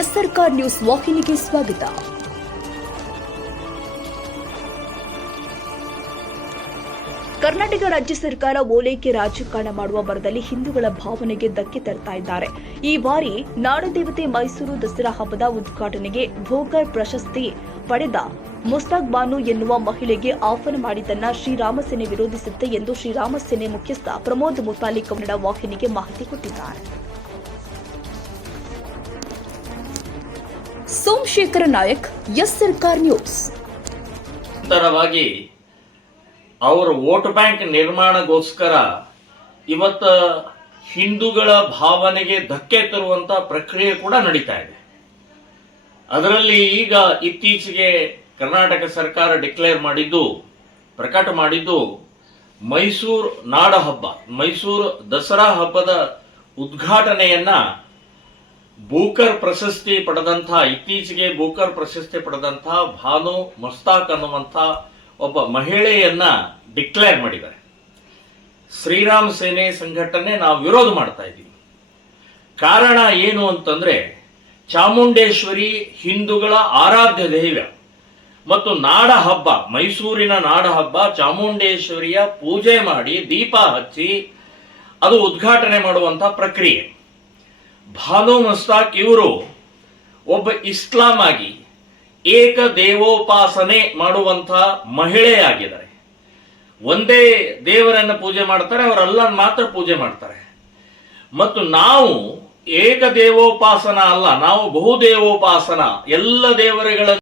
S Sarkar news ವಾಹಿನಿಗೆ ಸ್ವಾಗತ. ಕರ್ನಾಟಕ ರಾಜ್ಯ ಸರ್ಕಾರ ಓಲೈಕೆ ರಾಜಕಾರಣ ಮಾಡುವ ಬರದಲ್ಲಿ ಹಿಂದೂಗಳ ಭಾವನೆಗೆ ಧಕ್ಕೆ ತರ್ತಾ ಇದ್ದಾರೆ. ಈ ಬಾರಿ ನಾಡದೇವತೆ ಮೈಸೂರು ದಸರಾ ಹಬ್ಬದ ಉದ್ಘಾಟನೆಗೆ ಭೋಕರ್ ಪ್ರಶಸ್ತಿ ಪಡೆದ ಮುಸ್ತಾಕ್ ಬಾನು ಎನ್ನುವ ಮಹಿಳೆಗೆ ಆಹ್ವಾನ ಮಾಡಿದ್ದನ್ನ ಶ್ರೀರಾಮ ಸೇನೆ ವಿರೋಧಿಸುತ್ತೆ ಎಂದು ಶ್ರೀರಾಮ ಸೇನೆ ಮುಖ್ಯಸ್ಥ ಪ್ರಮೋದ್ ಮುತಾಲಿಕ್ ಕನ್ನಡ ವಾಹಿನಿಗೆ ಮಾಹಿತಿ ಕೊಟ್ಟಿದ್ದಾರೆ. Somashekhara Nayak, S Sarkar news. ತರವಾಗಿ ಅವರ ವೋಟ್ ಬ್ಯಾಂಕ್ ನಿರ್ಮಾಣಗೋಸ್ಕರ ಇವತ್ತ ಹಿಂದೂಗಳ ಭಾವನೆಗೆ ಧಕ್ಕೆ ತರುವಂತ ಪ್ರಕ್ರಿಯೆ ಕೂಡ ನಡೀತಾ ಇದೆ. ಅದರಲ್ಲಿ ಈಗ ಇತ್ತೀಚೆಗೆ ಕರ್ನಾಟಕ ಸರ್ಕಾರ ಡಿಕ್ಲೇರ್ ಮಾಡಿದ್ದು, ಪ್ರಕಟ ಮಾಡಿದ್ದು ಮೈಸೂರು ನಾಡ ಹಬ್ಬ, ಮೈಸೂರು ದಸರಾ ಹಬ್ಬದ ಉದ್ಘಾಟನೆಯನ್ನ ಬೂಕರ್ ಪ್ರಶಸ್ತಿ ಪಡೆದಂಥ, ಇತ್ತೀಚೆಗೆ ಬೂಕರ್ ಪ್ರಶಸ್ತಿ ಪಡೆದಂಥ ಭಾನು ಮಸ್ತಾಕ್ ಅನ್ನುವಂಥ ಒಬ್ಬ ಮಹಿಳೆಯನ್ನ ಡಿಕ್ಲೇರ್ ಮಾಡಿದ್ದಾರೆ. ಶ್ರೀರಾಮ್ ಸೇನೆ ಸಂಘಟನೆ ನಾವು ವಿರೋಧ ಮಾಡ್ತಾ ಇದ್ದೀವಿ. ಕಾರಣ ಏನು ಅಂತಂದ್ರೆ, ಚಾಮುಂಡೇಶ್ವರಿ ಹಿಂದೂಗಳ ಆರಾಧ್ಯ ದೈವ ಮತ್ತು ನಾಡ ಹಬ್ಬ, ಮೈಸೂರಿನ ನಾಡ ಹಬ್ಬ, ಚಾಮುಂಡೇಶ್ವರಿಯ ಪೂಜೆ ಮಾಡಿ ದೀಪ ಹಚ್ಚಿ ಅದು ಉದ್ಘಾಟನೆ ಮಾಡುವಂತ ಪ್ರಕ್ರಿಯೆ. ಭಾನು ಮುಸ್ತಾಕ್ ಇವರು ಒಬ್ಬ ಇಸ್ಲಾಂ ಆಗಿ ಏಕ ದೇವೋಪಾಸನೆ ಮಾಡುವಂಥ ಮಹಿಳೆಯಾಗಿದ್ದಾರೆ ಒಂದೇ ದೇವರನ್ನು ಪೂಜೆ ಮಾಡ್ತಾರೆ ಅವರು ಅಲ್ಲನ್ ಮಾತ್ರ ಪೂಜೆ ಮಾಡ್ತಾರೆ. ಮತ್ತು ನಾವು ಏಕ ದೇವೋಪಾಸನ ಅಲ್ಲ, ನಾವು ಬಹುದೇವೋಪಾಸನ ಎಲ್ಲ ದೇವರುಗಳನ್ನು